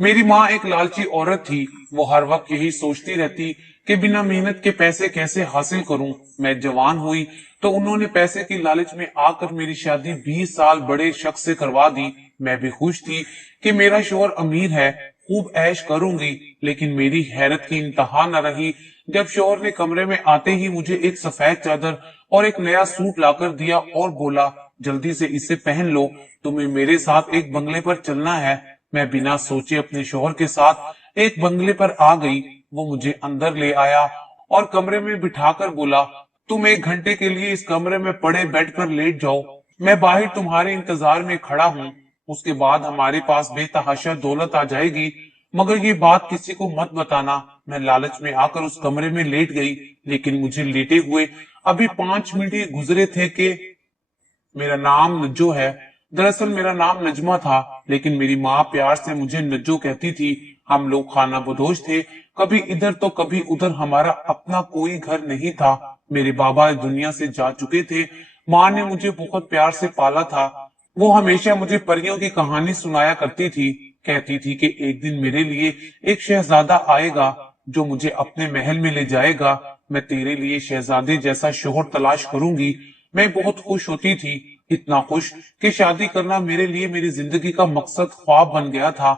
मेरी माँ एक लालची औरत थी। वो हर वक्त यही सोचती रहती कि बिना मेहनत के पैसे कैसे हासिल करूं। मैं जवान हुई तो उन्होंने पैसे की लालच में आकर मेरी शादी 20 साल बड़े शख्स से करवा दी। मैं भी खुश थी कि मेरा शोहर अमीर है, खूब ऐश करूंगी। लेकिन मेरी हैरत की इंतहा न रही जब शोहर ने कमरे में आते ही मुझे एक सफेद चादर और एक नया सूट लाकर दिया और बोला, जल्दी से इसे पहन लो, तुम्हें मेरे साथ एक बंगले पर चलना है। मैं बिना सोचे अपने शोहर के साथ एक बंगले पर आ गई। वो मुझे अंदर ले आया और कमरे में बिठाकर बोला, तुम 1 घंटे के लिए इस कमरे में पड़े बेड पर लेट जाओ, मैं बाहर तुम्हारे इंतजार में खड़ा हूँ। उसके बाद हमारे पास बेतहाशा दौलत आ जाएगी, मगर ये बात किसी को मत बताना। मैं लालच में आकर उस कमरे में लेट गई, लेकिन मुझे लेटे हुए अभी 5 मिनट ही गुजरे थे कि मेरा नाम नज्जो है। दरअसल मेरा नाम नजमा था, लेकिन मेरी माँ प्यार से मुझे नज्जो कहती थी। हम लोग खाना बदोश थे, कभी इधर तो कभी उधर, हमारा अपना कोई घर नहीं था। मेरे बाबा दुनिया से जा चुके थे। माँ ने मुझे बहुत प्यार से पाला था। वो हमेशा मुझे परियों की कहानी सुनाया करती थी। कहती थी कि एक दिन मेरे लिए एक शहजादा आएगा जो मुझे अपने महल में ले जाएगा। मैं तेरे लिए शहजादे जैसा शोहर तलाश करूंगी। मैं बहुत खुश होती थी, इतना खुश कि शादी करना मेरे लिए मेरी जिंदगी का मकसद ख्वाब बन गया था।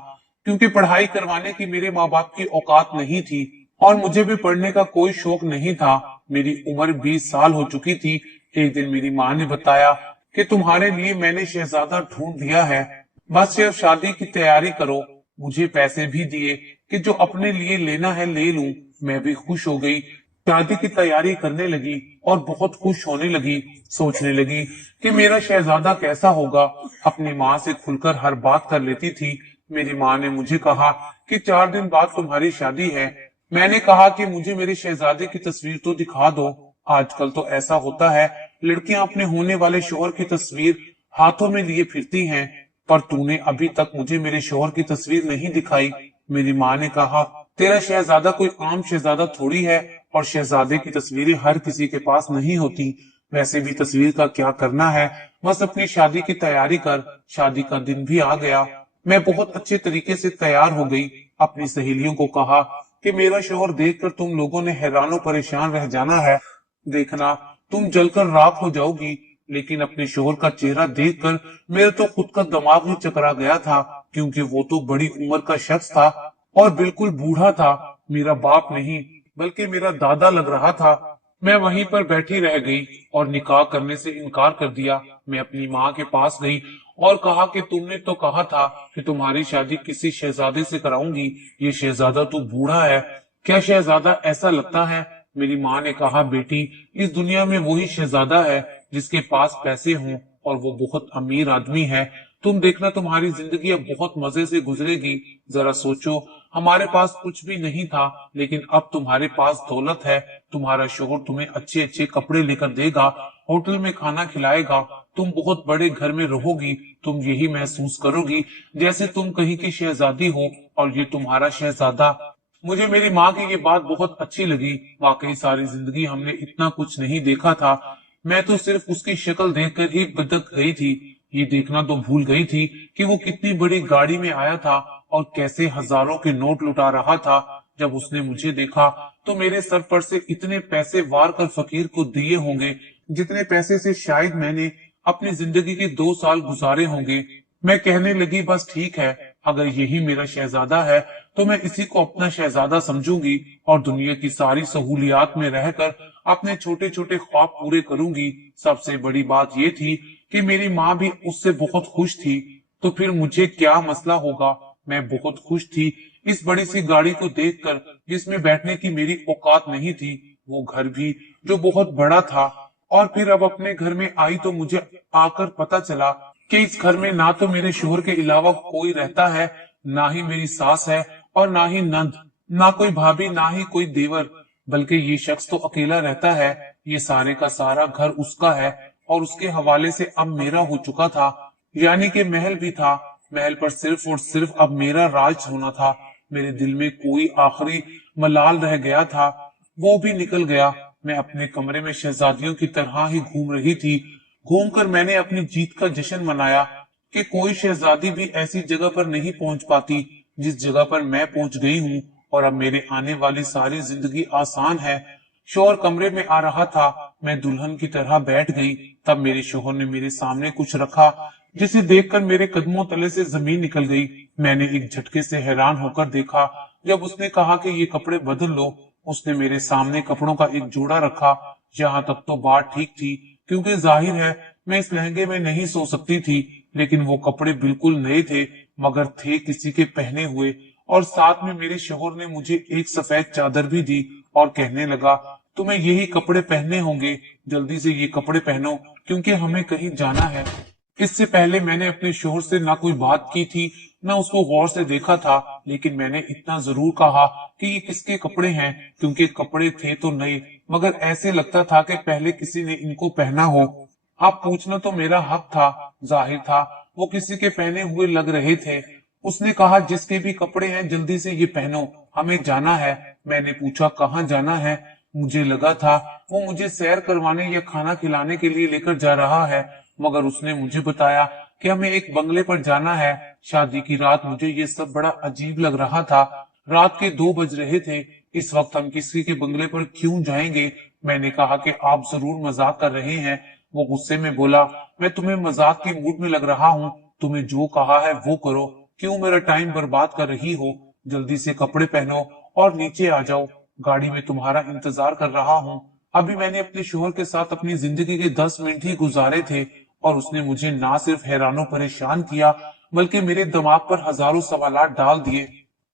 क्योंकि पढ़ाई करवाने की मेरे माँ बाप की औकात नहीं थी और मुझे भी पढ़ने का कोई शौक नहीं था। मेरी उम्र 20 साल हो चुकी थी। एक दिन मेरी माँ ने बताया कि तुम्हारे लिए मैंने शहजादा ढूंढ दिया है, बस सिर्फ शादी की तैयारी करो। मुझे पैसे भी दिए कि जो अपने लिए लेना है ले लूं। मैं भी खुश हो गई, शादी की तैयारी करने लगी और बहुत खुश होने लगी। सोचने लगी कि मेरा शहजादा कैसा होगा। अपनी माँ से खुलकर हर बात कर लेती थी। मेरी माँ ने मुझे कहा कि 4 दिन बाद तुम्हारी शादी है। मैंने कहा कि मुझे मेरे शहजादे की तस्वीर तो दिखा दो। आजकल तो ऐसा होता है, लड़कियां अपने होने वाले शोहर की तस्वीर हाथों में लिए फिरती हैं, पर तूने अभी तक मुझे मेरे शोहर की तस्वीर नहीं दिखाई। मेरी माँ ने कहा, तेरा शहजादा कोई आम शहजादा थोड़ी है और शहजादे की तस्वीरें हर किसी के पास नहीं होती। वैसे भी तस्वीर का क्या करना है, बस अपनी शादी की तैयारी कर। शादी का दिन भी आ गया। मैं बहुत अच्छे तरीके से तैयार हो गई। अपनी सहेलियों को कहा कि मेरा शोहर देखकर तुम लोगों ने हैरानों परेशान रह जाना है। देखना, तुम जलकर राख हो जाओगी। लेकिन अपने शोहर का चेहरा देखकर मेरा तो खुद का दिमाग ही चकरा गया था, क्योंकि वो तो बड़ी उम्र का शख्स था और बिल्कुल बूढ़ा था। मेरा बाप नहीं बल्कि मेरा दादा लग रहा था। मैं वहीं पर बैठी रह गई और निकाह करने से इनकार कर दिया। मैं अपनी माँ के पास गई और कहा कि तुमने तो कहा था कि तुम्हारी शादी किसी शहजादे से कराऊंगी। ये शहजादा तो बूढ़ा है, क्या शहजादा ऐसा लगता है? मेरी माँ ने कहा, बेटी, इस दुनिया में वही शहजादा है जिसके पास पैसे हों और वो बहुत अमीर आदमी है। तुम देखना, तुम्हारी जिंदगी अब बहुत मजे से गुजरेगी। जरा सोचो, हमारे पास कुछ भी नहीं था, लेकिन अब तुम्हारे पास दौलत है। तुम्हारा शोहर तुम्हें अच्छे अच्छे कपड़े लेकर देगा, होटल में खाना खिलाएगा, तुम बहुत बड़े घर में रहोगी। तुम यही महसूस करोगी जैसे तुम कहीं की शहजादी हो और ये तुम्हारा शहजादा। मुझे मेरी माँ की ये बात बहुत अच्छी लगी। वाकई सारी जिंदगी हमने इतना कुछ नहीं देखा था। मैं तो सिर्फ उसकी शक्ल देखकर ही बदक गई थी। ये देखना तो भूल गई थी कि वो कितनी बड़ी गाड़ी में आया था और कैसे हजारों के नोट लुटा रहा था। जब उसने मुझे देखा तो मेरे सर पर से इतने पैसे वार कर फकीर को दिए होंगे जितने पैसे से शायद मैंने अपनी जिंदगी के 2 साल गुजारे होंगे। मैं कहने लगी, बस ठीक है, अगर यही मेरा शहजादा है तो मैं इसी को अपना शहजादा समझूंगी और दुनिया की सारी सहूलियात में रहकर अपने छोटे छोटे ख्वाब पूरे करूंगी। सबसे बड़ी बात यह थी कि मेरी माँ भी उससे बहुत खुश थी, तो फिर मुझे क्या मसला होगा। मैं बहुत खुश थी इस बड़ी सी गाड़ी को देखकर जिसमें बैठने की मेरी औकात नहीं थी, वो घर भी जो बहुत बड़ा था। और फिर अब अपने घर में आई तो मुझे आकर पता चला कि इस घर में ना तो मेरे शोहर के अलावा कोई रहता है, ना ही मेरी सास है और ना ही नंद, ना कोई भाभी, ना ही कोई देवर, बल्कि ये शख्स तो अकेला रहता है। ये सारे का सारा घर उसका है और उसके हवाले से अब मेरा हो चुका था। यानी कि महल भी था, महल पर सिर्फ और सिर्फ अब मेरा राज होना था। मेरे दिल में कोई आखिरी मलाल रह गया था, वो भी निकल गया। मैं अपने कमरे में शहजादियों की तरह ही घूम रही थी। घूमकर मैंने अपनी जीत का जश्न मनाया कि कोई शहजादी भी ऐसी जगह पर नहीं पहुंच पाती जिस जगह पर मैं पहुंच गई हूँ और अब मेरे आने वाली सारी जिंदगी आसान है। शौहर कमरे में आ रहा था, मैं दुल्हन की तरह बैठ गई। तब मेरे शौहर ने मेरे सामने कुछ रखा जिसे देखकर मेरे कदमों तले से जमीन निकल गई। मैंने एक झटके से हैरान होकर देखा। जब उसने कहा कि ये कपड़े बदल लो, उसने मेरे सामने कपड़ों का एक जोड़ा रखा। यहाँ तक तो बात ठीक थी, क्योंकि जाहिर है मैं इस लहंगे में नहीं सो सकती थी, लेकिन वो कपड़े बिल्कुल नए थे, मगर थे किसी के पहने हुए। और साथ में मेरे शौहर ने मुझे एक सफेद चादर भी दी और कहने लगा, तुम्हें यही कपड़े पहनने होंगे, जल्दी से ये कपड़े पहनो क्योंकि हमें कहीं जाना है। इससे पहले मैंने अपने शौहर से ना कोई बात की थी, ना उसको गौर से देखा था, लेकिन मैंने इतना जरूर कहा कि ये किसके कपड़े हैं, क्योंकि कपड़े थे तो नए, मगर ऐसे लगता था कि पहले किसी ने इनको पहना हो। आप पूछना तो मेरा हक था। जाहिर था वो किसी के पहने हुए लग रहे थे। उसने कहा, जिसके भी कपड़े हैं जल्दी से ये पहनो, हमें जाना है। मैंने पूछा, कहाँ जाना है? मुझे लगा था वो मुझे सैर करवाने या खाना खिलाने के लिए लेकर जा रहा है, मगर उसने मुझे बताया कि हमें एक बंगले पर जाना है। शादी की रात मुझे ये सब बड़ा अजीब लग रहा था। रात के 2 बज रहे थे। इस वक्त हम किसी के बंगले पर क्यों जाएंगे? मैंने कहा कि आप जरूर मजाक कर रहे हैं। वो गुस्से में बोला, मैं तुम्हें मजाक के मूड में लग रहा हूँ, तुम्हें जो कहा है वो करो, क्यों मेरा टाइम बर्बाद कर रही हो? जल्दी से कपड़े पहनो और नीचे आ जाओ, गाड़ी में तुम्हारा इंतजार कर रहा हूँ। अभी मैंने अपने शौहर के साथ अपनी जिंदगी के 10 मिनट ही गुजारे थे और उसने मुझे ना सिर्फ हैरानो परेशान किया, बल्कि मेरे दिमाग पर हजारों सवालात डाल दिए।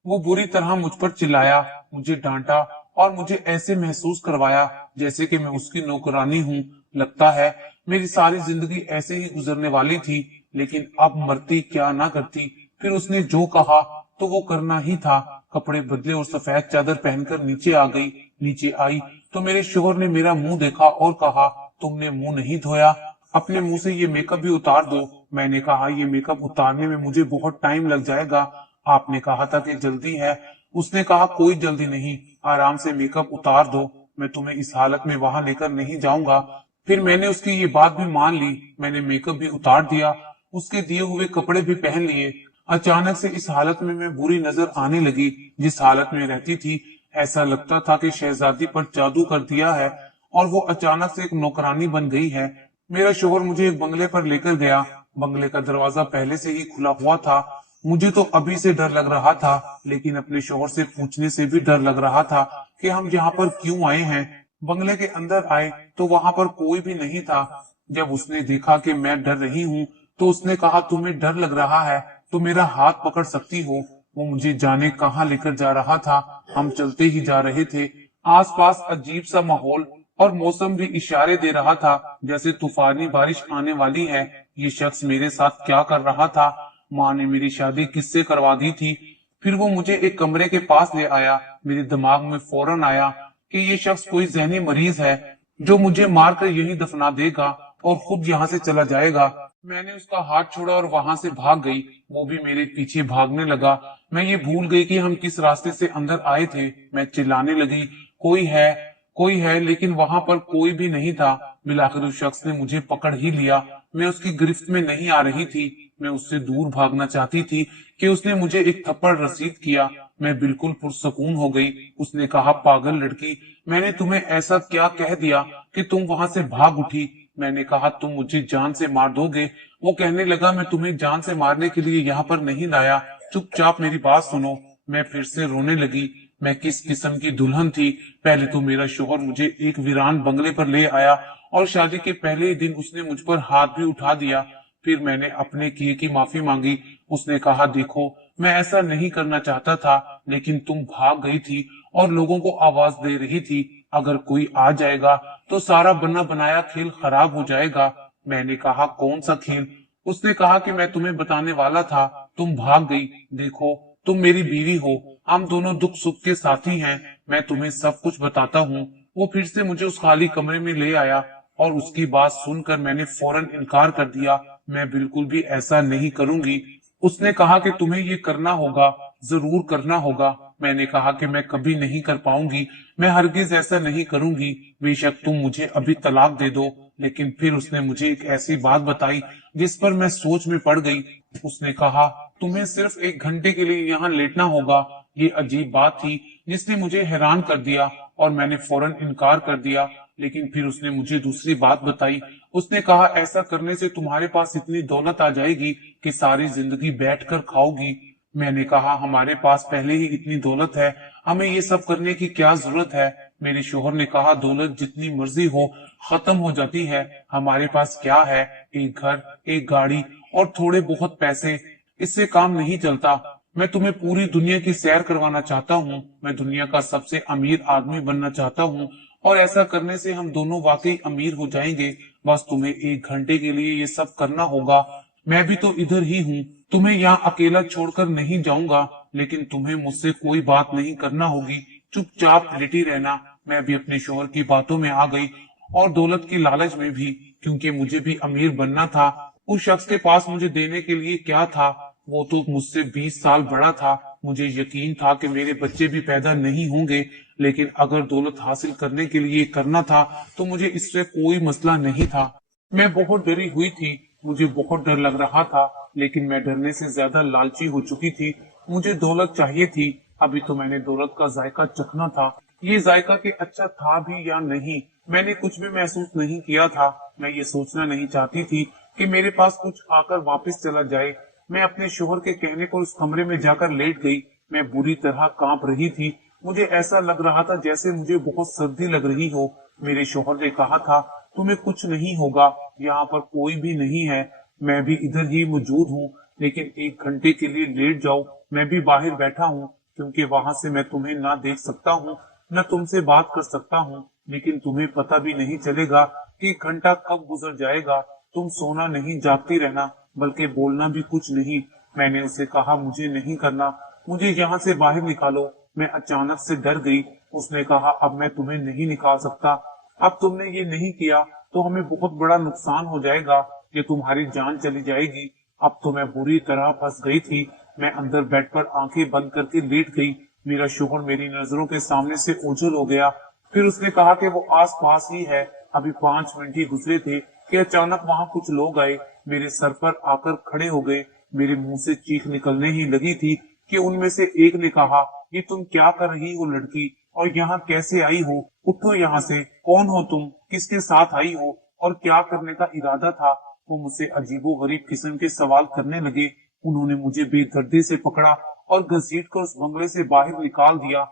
वो बुरी तरह मुझ पर चिल्लाया, मुझे डांटा और मुझे ऐसे महसूस करवाया जैसे कि मैं उसकी नौकरानी हूँ। लगता है मेरी सारी जिंदगी ऐसे ही गुजरने वाली थी, लेकिन अब मरती क्या ना करती। फिर उसने जो कहा तो वो करना ही था। कपड़े बदले और सफेद चादर पहनकर नीचे आ गई। नीचे आई तो मेरे शौहर ने मेरा मुंह देखा और कहा, तुमने मुंह नहीं धोया, अपने मुंह से ये मेकअप भी उतार दो। मैंने कहा, ये मेकअप उतारने में मुझे बहुत टाइम लग जाएगा, आपने कहा था कि जल्दी है। उसने कहा, कोई जल्दी नहीं, आराम से मेकअप उतार दो, मैं तुम्हें इस हालत में वहां लेकर नहीं जाऊंगा। फिर मैंने उसकी ये बात भी मान ली। मैंने मेकअप भी उतार दिया, उसके दिए हुए कपड़े भी पहन लिए। अचानक से इस हालत में मैं बुरी नजर आने लगी। जिस हालत में रहती थी, ऐसा लगता था कि शहजादी पर जादू कर दिया है और वो अचानक से एक नौकरानी बन गई है। मेरा शौहर मुझे एक बंगले पर लेकर गया। बंगले का दरवाजा पहले से ही खुला हुआ था। मुझे तो अभी से डर लग रहा था, लेकिन अपने शौहर से पूछने से भी डर लग रहा था कि हम यहाँ पर क्यों आए हैं। बंगले के अंदर आए तो वहां पर कोई भी नहीं था। जब उसने देखा कि मैं डर रही हूँ तो उसने कहा, तुम्हें डर लग रहा है तो मेरा हाथ पकड़ सकती हो। वो मुझे जाने कहाँ लेकर जा रहा था। हम चलते ही जा रहे थे। आसपास अजीब सा माहौल और मौसम भी इशारे दे रहा था जैसे तूफानी बारिश आने वाली है। ये शख्स मेरे साथ क्या कर रहा था? माँ ने मेरी शादी किससे करवा दी थी? फिर वो मुझे एक कमरे के पास ले आया। मेरे दिमाग में फौरन आया कि ये शख्स कोई जहनी मरीज है जो मुझे मारकर यहीं दफना देगा और खुद यहाँ से चला जाएगा। मैंने उसका हाथ छोड़ा और वहां से भाग गई। वो भी मेरे पीछे भागने लगा। मैं ये भूल गई कि हम किस रास्ते से अंदर आए थे। मैं चिल्लाने लगी, कोई है, कोई है, लेकिन वहां पर कोई भी नहीं था। मिलाकर उस शख्स ने मुझे पकड़ ही लिया। मैं उसकी गिरफ्त में नहीं आ रही थी। मैं उससे दूर भागना चाहती थी कि उसने मुझे एक थप्पड़ रसीद किया। मैं बिल्कुल पुरसकून हो गई। उसने कहा, पागल लड़की, मैंने तुम्हें ऐसा क्या कह दिया कि तुम वहां से भाग उठी? मैंने कहा, तुम मुझे जान से मार दोगे। वो कहने लगा, मैं तुम्हें जान से मारने के लिए यहाँ पर नहीं लाया, चुपचाप मेरी बात सुनो। मैं फिर से रोने लगी। मैं किस किस्म की दुल्हन थी? पहले तो मेरा शौहर मुझे एक वीरान बंगले पर ले आया और शादी के पहले ही दिन उसने मुझ पर हाथ भी उठा दिया। फिर मैंने अपने किए की माफी मांगी। उसने कहा, देखो, मैं ऐसा नहीं करना चाहता था, लेकिन तुम भाग गई थी और लोगों को आवाज दे रही थी। अगर कोई आ जाएगा तो सारा बना बनाया खेल खराब हो जाएगा। मैंने कहा, कौन सा खेल? उसने कहा कि मैं तुम्हें बताने वाला था, तुम भाग गई। देखो, तुम मेरी बीवी हो, हम दोनों दुख सुख के साथी हैं। मैं तुम्हें सब कुछ बताता हूँ। वो फिर से मुझे उस खाली कमरे में ले आया और उसकी बात सुनकर मैंने फौरन इनकार कर दिया। मैं बिल्कुल भी ऐसा नहीं करूंगी। उसने कहा कि तुम्हें ये करना होगा, जरूर करना होगा। मैंने कहा कि मैं कभी नहीं कर पाऊंगी, मैं हरगिज ऐसा नहीं करूंगी। बेशक तुम मुझे अभी तलाक दे दो। लेकिन फिर उसने मुझे एक ऐसी बात बताई जिस पर मैं सोच में पड़ गई। उसने कहा, तुम्हें सिर्फ 1 घंटे के लिए यहाँ लेटना होगा। ये अजीब बात थी जिसने मुझे हैरान कर दिया और मैंने फौरन इनकार कर दिया। लेकिन फिर उसने मुझे दूसरी बात बताई। उसने कहा, ऐसा करने से तुम्हारे पास इतनी दौलत आ जाएगी कि सारी जिंदगी बैठकर खाओगी। मैंने कहा, हमारे पास पहले ही इतनी दौलत है, हमें ये सब करने की क्या जरूरत है। मेरे शोहर ने कहा, दौलत जितनी मर्जी हो खत्म हो जाती है, हमारे पास क्या है, एक घर, एक गाड़ी और थोड़े बहुत पैसे, इससे काम नहीं चलता। मैं तुम्हें पूरी दुनिया की सैर करवाना चाहता हूँ। मैं दुनिया का सबसे अमीर आदमी बनना चाहता हूँ और ऐसा करने से हम दोनों वाकई अमीर हो जाएंगे। बस तुम्हें 1 घंटे के लिए ये सब करना होगा। मैं भी तो इधर ही हूँ, तुम्हें यहाँ अकेला छोड़कर नहीं जाऊंगा, लेकिन तुम्हें मुझसे कोई बात नहीं करना होगी, चुपचाप लेटी रहना। मैं भी अपने शोहर की बातों में आ गई और दौलत की लालच में भी, क्योंकि मुझे भी अमीर बनना था। उस शख्स के पास मुझे देने के लिए क्या था? वो तो मुझसे 20 साल बड़ा था। मुझे यकीन था कि मेरे बच्चे भी पैदा नहीं होंगे, लेकिन अगर दौलत हासिल करने के लिए करना था तो मुझे इससे कोई मसला नहीं था। मैं बहुत डरी हुई थी, मुझे बहुत डर लग रहा था, लेकिन मैं डरने से ज्यादा लालची हो चुकी थी। मुझे दौलत चाहिए थी। अभी तो मैंने दौलत का जायका चखना था। ये जायका के अच्छा था भी या नहीं, मैंने कुछ भी महसूस नहीं किया था। मैं ये सोचना नहीं चाहती थी कि मेरे पास कुछ आकर वापस चला जाए। मैं अपने शोहर के कहने पर उस कमरे में जाकर लेट गई। मैं बुरी तरह कांप रही थी। मुझे ऐसा लग रहा था जैसे मुझे बहुत सर्दी लग रही हो। मेरे शोहर ने कहा था, तुम्हें कुछ नहीं होगा, यहाँ पर कोई भी नहीं है, मैं भी इधर ही मौजूद हूँ, लेकिन 1 घंटे के लिए लेट जाओ। मैं भी बाहर बैठा हूँ, क्योंकि वहां से मैं तुम्हें ना देख सकता हूँ, न तुमसे बात कर सकता हूँ, लेकिन तुम्हें पता भी नहीं चलेगा कि 1 घंटा कब गुजर जाएगा। तुम सोना नहीं, जागती रहना, बल्कि बोलना भी कुछ नहीं। मैंने उसे कहा, मुझे नहीं करना, मुझे यहाँ से बाहर निकालो। मैं अचानक से डर गई। उसने कहा, अब मैं तुम्हें नहीं निकाल सकता। अब तुमने ये नहीं किया तो हमें बहुत बड़ा नुकसान हो जाएगा, कि तुम्हारी जान चली जाएगी। अब तो मैं बुरी तरह फंस गई थी। मैं अंदर बेड पर आंखें बंद करके लेट गई। मेरा शोहर मेरी नजरों के सामने से ओझल हो गया। फिर उसने कहा कि वो आस पास ही है। अभी 5 मिनट ही गुजरे थे कि अचानक वहां कुछ लोग आए, मेरे सर पर आकर खड़े हो गए। मेरे मुंह से चीख निकलने ही लगी थी कि उनमें से एक ने कहा, ये तुम क्या कर रही हो लड़की, और यहाँ कैसे आई हो? उठो यहाँ से, कौन हो तुम, किसके साथ आई हो और क्या करने का इरादा था? वो मुझसे अजीबोगरीब किस्म के सवाल करने लगे। उन्होंने मुझे बेदर्दी से पकड़ा और घसीट कर उस बंगले से बाहर निकाल दिया।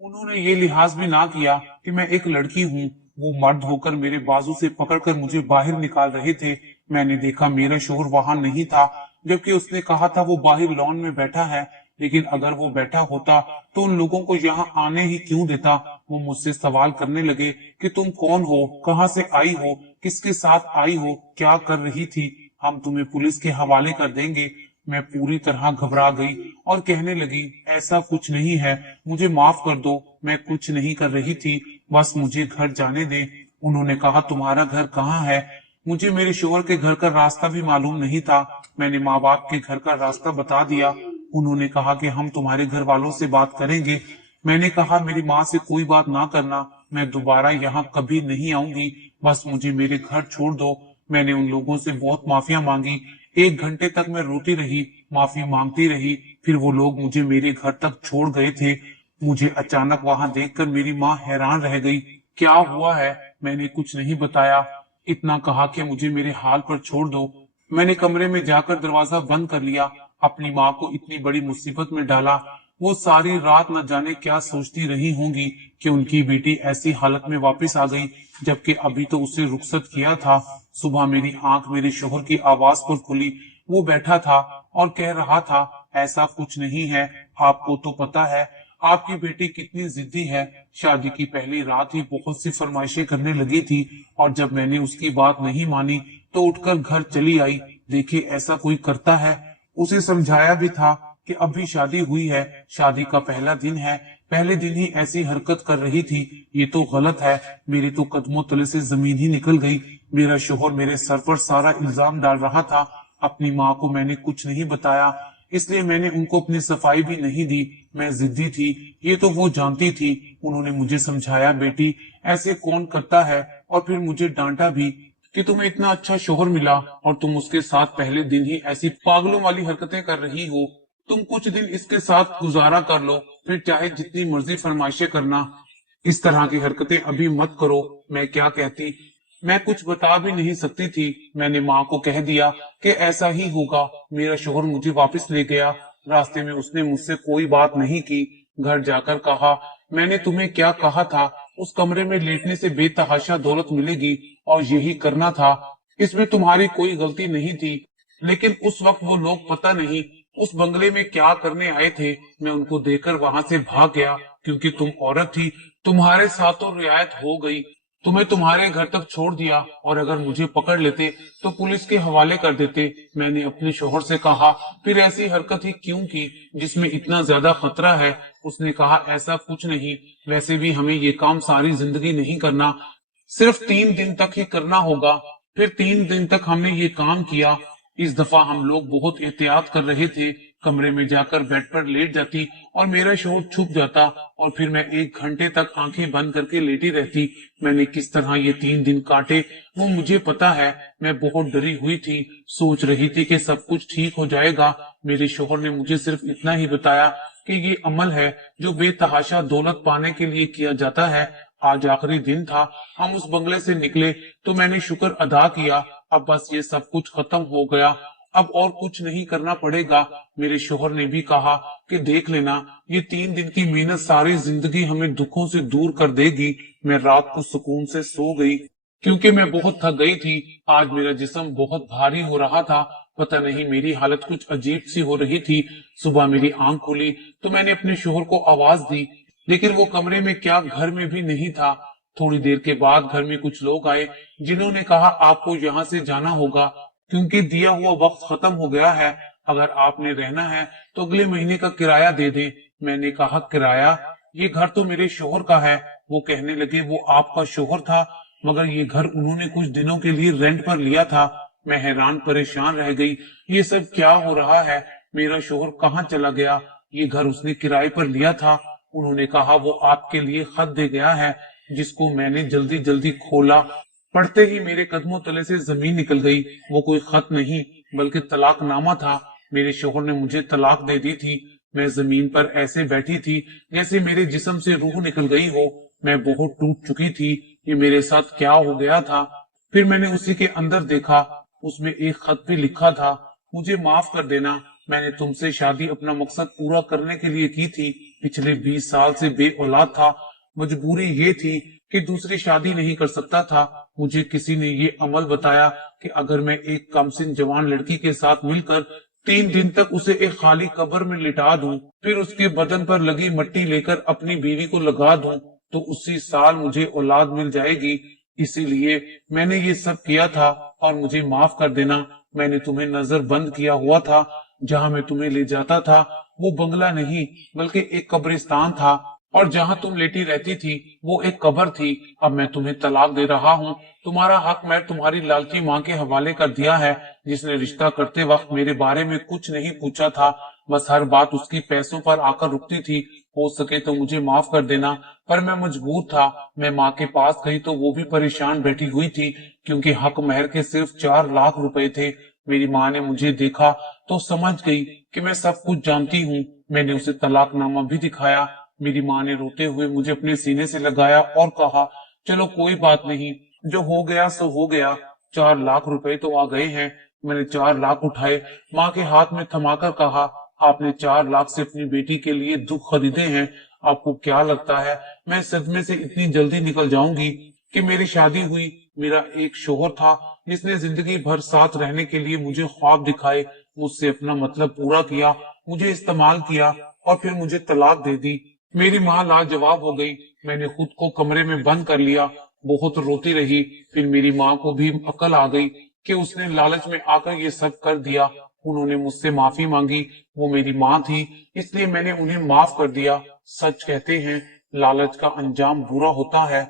उन्होंने ये लिहाज भी ना किया कि मैं एक लड़की हूँ। वो मर्द होकर मेरे बाजू से पकड़कर मुझे बाहर निकाल रहे थे। मैंने देखा मेरा शोहर वहां नहीं था, जबकि उसने कहा था वो बाहर लॉन में बैठा है। लेकिन अगर वो बैठा होता तो उन लोगों को यहाँ आने ही क्यों देता? वो मुझसे सवाल करने लगे कि तुम कौन हो, कहाँ से आई हो, किसके साथ आई हो, क्या कर रही थी, हम तुम्हें पुलिस के हवाले कर देंगे। मैं पूरी तरह घबरा गई और कहने लगी, ऐसा कुछ नहीं है, मुझे माफ कर दो, मैं कुछ नहीं कर रही थी, बस मुझे घर जाने दे। उन्होंने कहा, तुम्हारा घर कहाँ है? मुझे मेरे शोहर के घर का रास्ता भी मालूम नहीं था। मैंने माँ बाप के घर का रास्ता बता दिया। उन्होंने कहा कि हम तुम्हारे घर वालों से बात करेंगे। मैंने कहा, मेरी माँ से कोई बात ना करना, मैं दोबारा यहाँ कभी नहीं आऊंगी, बस मुझे मेरे घर छोड़ दो। मैंने उन लोगों से बहुत माफिया मांगी। 1 घंटे तक मैं रोती रही, माफी मांगती रही, फिर वो लोग मुझे मेरे घर तक छोड़ गए थे। मुझे अचानक वहां देखकर मेरी माँ हैरान रह गई। क्या हुआ है? मैंने कुछ नहीं बताया, इतना कहा कि मुझे मेरे हाल पर छोड़ दो। मैंने कमरे में जाकर दरवाजा बंद कर लिया। अपनी माँ को इतनी बड़ी मुसीबत में डाला। वो सारी रात न जाने क्या सोचती रही होंगी कि उनकी बेटी ऐसी हालत में वापस आ गई, जबकि अभी तो उसे रुखसत किया था। सुबह मेरी आंख मेरे शोहर की आवाज पर खुली। वो बैठा था और कह रहा था, ऐसा कुछ नहीं है, आपको तो पता है आपकी बेटी कितनी जिद्दी है। शादी की पहली रात ही बहुत सी फरमाइशें करने लगी थी, और जब मैंने उसकी बात नहीं मानी तो उठकर घर चली आई। देखिए, ऐसा कोई करता है? उसे समझाया भी था कि अभी शादी हुई है, शादी का पहला दिन है, पहले दिन ही ऐसी हरकत कर रही थी, ये तो गलत है। मेरे तो कदमों तले से जमीन ही निकल गई। मेरा शोहर मेरे सर पर सारा इल्जाम डाल रहा था। अपनी माँ को मैंने कुछ नहीं बताया, इसलिए मैंने उनको अपनी सफाई भी नहीं दी। मैं जिद्दी थी, ये तो वो जानती थी। उन्होंने मुझे समझाया, बेटी ऐसे कौन करता है, और फिर मुझे डांटा भी। कि तुम्हें इतना अच्छा शोहर मिला और तुम उसके साथ पहले दिन ही ऐसी पागलों वाली हरकतें कर रही हो। तुम कुछ दिन इसके साथ गुजारा कर लो, फिर चाहे जितनी मर्जी फरमाइशें करना। इस तरह की हरकतें अभी मत करो। मैं क्या कहती, मैं कुछ बता भी नहीं सकती थी। मैंने माँ को कह दिया कि ऐसा ही होगा। मेरा शोहर मुझे वापस ले गया। रास्ते में उसने मुझसे कोई बात नहीं की। घर जाकर कहा, मैंने तुम्हें क्या कहा था, उस कमरे में लेटने से बेतहाशा दौलत मिलेगी और यही करना था। इसमें तुम्हारी कोई गलती नहीं थी। लेकिन उस वक्त वो लोग पता नहीं उस बंगले में क्या करने आए थे। मैं उनको देखकर वहां से भाग गया क्योंकि तुम औरत थी। तुम्हारे साथ तो रियायत हो गई। तुम्हें तुम्हारे घर तक छोड़ दिया और अगर मुझे पकड़ लेते तो पुलिस के हवाले कर देते। मैंने अपने शोहर से कहा, फिर ऐसी हरकत ही क्यों की जिसमें इतना ज्यादा खतरा है। उसने कहा, ऐसा कुछ नहीं, वैसे भी हमें ये काम सारी जिंदगी नहीं करना, सिर्फ 3 दिन तक ही करना होगा। फिर 3 दिन तक हमने ये काम किया। इस दफा हम लोग बहुत एहतियात कर रहे थे। कमरे में जाकर बेड पर लेट जाती और मेरा शोर छुप जाता और फिर मैं 1 घंटे तक आंखें बंद करके लेटी रहती। मैंने किस तरह ये 3 दिन काटे वो मुझे पता है। मैं बहुत डरी हुई थी, सोच रही थी कि सब कुछ ठीक हो जाएगा। मेरे शोहर ने मुझे सिर्फ इतना ही बताया कि ये अमल है जो बेतहाशा दौलत पाने के लिए किया जाता है। आज आखिरी दिन था, हम उस बंगले से निकले तो मैंने शुक्र अदा किया। अब बस ये सब कुछ खत्म हो गया, अब और कुछ नहीं करना पड़ेगा। मेरे शोहर ने भी कहा कि देख लेना, ये 3 दिन की मेहनत सारी जिंदगी हमें दुखों से दूर कर देगी। मैं रात को सुकून से सो गई क्योंकि मैं बहुत थक गई थी। आज मेरा जिस्म बहुत भारी हो रहा था। पता नहीं मेरी हालत कुछ अजीब सी हो रही थी। सुबह मेरी आंख खुली तो मैंने अपने शोहर को आवाज दी, लेकिन वो कमरे में क्या घर में भी नहीं था। थोड़ी देर के बाद घर में कुछ लोग आए जिन्होंने कहा, आपको यहाँ से जाना होगा क्योंकि दिया हुआ वक्त खत्म हो गया है। अगर आपने रहना है तो अगले महीने का किराया दे दें। मैंने कहा, किराया? ये घर तो मेरे शोहर का है। वो कहने लगे, वो आपका शोहर था मगर ये घर उन्होंने कुछ दिनों के लिए रेंट पर लिया था। मैं हैरान परेशान रह गई, ये सब क्या हो रहा है? मेरा शोहर कहाँ चला गया? ये घर उसने किराए पर लिया था। उन्होंने कहा, वो आपके लिए खत दे गया है, जिसको मैंने जल्दी जल्दी खोला। पढ़ते ही मेरे कदमों तले से जमीन निकल गई। वो कोई खत नहीं बल्कि तलाकनामा था। मेरे शोहर ने मुझे तलाक दे दी थी। मैं जमीन पर ऐसे बैठी थी जैसे मेरे जिस्म से रूह निकल गई हो। मैं बहुत टूट चुकी थी। ये मेरे साथ क्या हो गया था? फिर मैंने उसी के अंदर देखा, उसमें एक खत भी लिखा था, मुझे माफ कर देना, मैंने तुमसे शादी अपना मकसद पूरा करने के लिए की थी। पिछले 20 साल से बे औलाद था। मजबूरी ये थी कि दूसरी शादी नहीं कर सकता था। मुझे किसी ने ये अमल बताया कि अगर मैं एक कमसिन जवान लड़की के साथ मिलकर 3 दिन तक उसे एक खाली कब्र में लिटा दूं, फिर उसके बदन पर लगी मिट्टी लेकर अपनी बीवी को लगा दूं, तो उसी साल मुझे औलाद मिल जाएगी। इसीलिए मैंने ये सब किया था और मुझे माफ कर देना। मैंने तुम्हें नजर बंद किया हुआ था। जहां मैं तुम्हें ले जाता था वो बंगला नहीं बल्कि एक कब्रिस्तान था, और जहां तुम लेटी रहती थी वो एक कब्र थी। अब मैं तुम्हें तलाक दे रहा हूँ। तुम्हारा हक मैं तुम्हारी लालची माँ के हवाले कर दिया है, जिसने रिश्ता करते वक्त मेरे बारे में कुछ नहीं पूछा था। बस हर बात उसकी पैसों पर आकर रुकती थी। हो सके तो मुझे माफ कर देना, पर मैं मजबूर था। मैं माँ के पास गई तो वो भी परेशान बैठी हुई थी क्योंकि हक महर के सिर्फ 4 लाख रुपए थे। मेरी माँ ने मुझे देखा तो समझ गई कि मैं सब कुछ जानती हूँ। मैंने उसे तलाकनामा भी दिखाया। मेरी माँ ने रोते हुए मुझे अपने सीने से लगाया और कहा, चलो कोई बात नहीं, जो हो गया सो हो गया। 4 लाख रुपए तो आ गए हैं। मैंने 4 लाख उठाए, माँ के हाथ में थमाकर कहा, आपने 4 लाख से अपनी बेटी के लिए दुख खरीदे हैं। आपको क्या लगता है मैं सदमे से इतनी जल्दी निकल जाऊंगी? कि मेरी शादी हुई, मेरा एक शोहर था जिसने जिंदगी भर साथ रहने के लिए मुझे ख्वाब दिखाए, मुझसे अपना मतलब पूरा किया, मुझे इस्तेमाल किया और फिर मुझे तलाक दे दी। मेरी माँ लाजवाब हो गई। मैंने खुद को कमरे में बंद कर लिया, बहुत रोती रही। फिर मेरी माँ को भी अकल आ गई कि उसने लालच में आकर ये सब कर दिया। उन्होंने मुझसे माफी मांगी। वो मेरी माँ थी, इसलिए मैंने उन्हें माफ कर दिया। सच कहते हैं, लालच का अंजाम बुरा होता है।